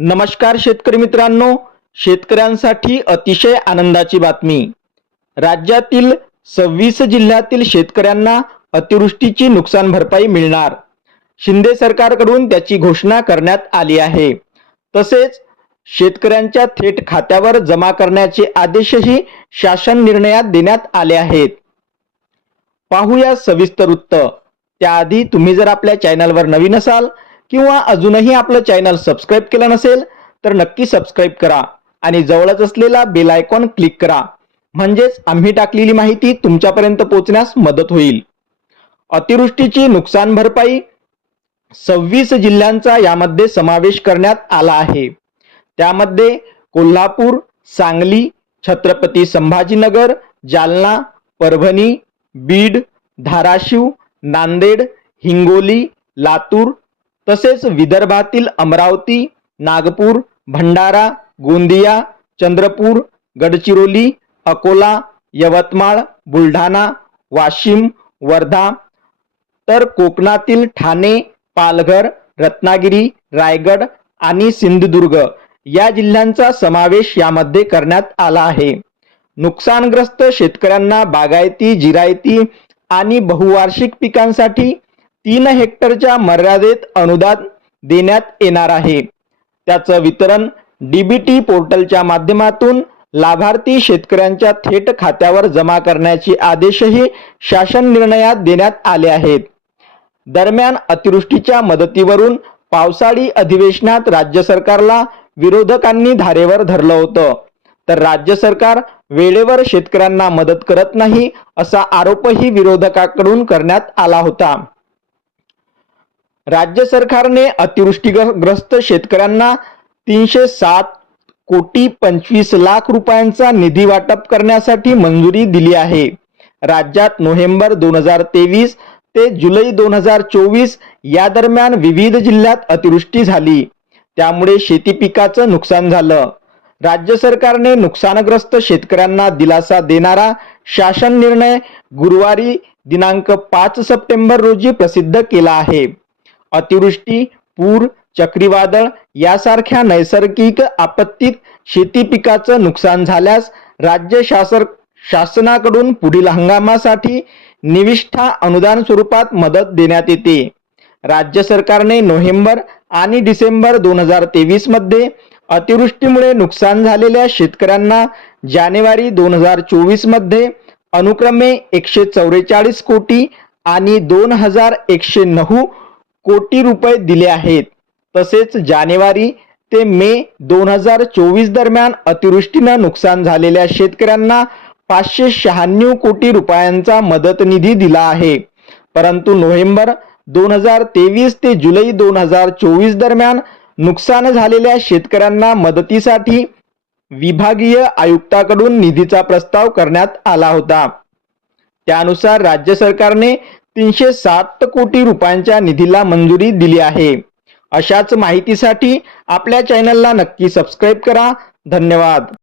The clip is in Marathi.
नमस्कार शेतकरी मित्रांनो शेतकऱ्यांसाठी अतिशय आनंदाची बातमी. राज्यातील सव्वीस जिल्ह्यातील शेतकऱ्यांना अतिवृष्टीची नुकसान भरपाई मिळणार. शिंदे सरकारकडून त्याची घोषणा करण्यात आली आहे. तसेच शेतकऱ्यांच्या थेट खात्यावर जमा करण्याचे आदेशही शासन निर्णयात देण्यात आले आहेत. पाहूया सविस्तर वृत्त त्याआधी तुम्ही जर आपल्या चॅनलवर नवीन असाल किंवा अजूनही आपलं चॅनल सबस्क्राईब केलं नसेल तर नक्की सबस्क्राईब करा आणि जवळच असलेला बेल आयकॉन क्लिक करा. म्हणजेच आम्ही टाकलेली माहिती तुमच्यापर्यंत पोहोचण्यास मदत होईल. अतिवृष्टीची नुकसान भरपाई सव्वीस जिल्ह्यांचा यामध्ये समावेश करण्यात आला आहे. त्यामध्ये कोल्हापूर सांगली छत्रपती संभाजीनगर जालना परभणी बीड धाराशिव नांदेड हिंगोली लातूर तसेच विदर्भातील अमरावती नागपूर भंडारा गोंदिया चंद्रपूर गडचिरोली अकोला यवतमाळ बुलढाणा वाशिम वर्धा तर कोकणातील ठाणे पालघर रत्नागिरी रायगड आणि सिंधुदुर्ग या जिल्ह्यांचा समावेश यामध्ये करण्यात आला आहे. नुकसानग्रस्त शेतकऱ्यांना बागायती जिरायती आणि बहुवार्षिक पिकांसाठी तीन हेक्टरच्या मर्यादेत अनुदान देण्यात येणार आहे. त्याचं वितरण डीबीटी पोर्टलच्या माध्यमातून लाभार्थी शेतकऱ्यांच्या थेट खात्यावर जमा करण्याचे आदेशही शासन निर्णयात देण्यात आले आहेत. दरम्यान अतिवृष्टीच्या मदतीवरून पावसाळी अधिवेशनात राज्य सरकारला विरोधकांनी धारेवर धरलं होतं. तर राज्य सरकार वेळेवर शेतकऱ्यांना मदत करत नाही असा आरोपही विरोधकाकडून करण्यात आला होता. राज्य सरकारने अतिवृष्टीग्रस्त शेतकऱ्यांना तीनशे सात कोटी पंचवीस लाख रुपयांचा निधी वाटप करण्यासाठी मंजुरी दिली आहे. राज्यात नोव्हेंबर दोन हजार तेवीस ते जुलै दोन हजार चोवीस या दरम्यान विविध जिल्ह्यात अतिवृष्टी झाली. त्यामुळे शेती पिकाचं नुकसान झालं. राज्य सरकारने नुकसानग्रस्त शेतकऱ्यांना दिलासा देणारा शासन निर्णय गुरुवारी दिनांक पाच सप्टेंबर रोजी प्रसिद्ध केला आहे. अतिवृष्टी पूर चक्रीवादळ यासारख्या नैसर्गिक आपत्तीत शेती पिकाचं नुकसान झाल्यास राज्य शासर शासनाकडून पुढील हंगामासाठी निविष्ठा अनुदान स्वरूपात मदत देण्यात येते. राज्य सरकारने नोव्हेंबर आणि डिसेंबर दोन हजार तेवीसमध्ये अतिवृष्टीमुळे नुकसान झालेल्या शेतकऱ्यांना जानेवारी दोन हजार चोवीसमध्ये अनुक्रमे एकशे चौवेचाळीस कोटी आणि दोन हजार एकशे नऊ कोटी रुपये दिले आहेत. तसेच जानेवारी ते मे दोन हजार चोवीस दरम्यान अतिवृष्टीनं नुकसान झालेल्या शेतकऱ्यांना पाचशे शहाण्णव कोटी रुपयांचा मदत निधी दिला आहे. परंतु नोव्हेंबर दोन हजार तेवीस ते जुलै दोन हजार चोवीस दरम्यान नुकसान झालेल्या शेतकऱ्यांना मदतीसाठी विभागीय आयुक्ताकडून निधीचा प्रस्ताव करण्यात आला होता. त्यानुसार राज्य सरकारने तीनशे सात कोटी रुपयांच्या निधीला मंजुरी दिली आहे. अशाच माहितीसाठी आपल्या चॅनलला नक्की सबस्क्राईब करा. धन्यवाद.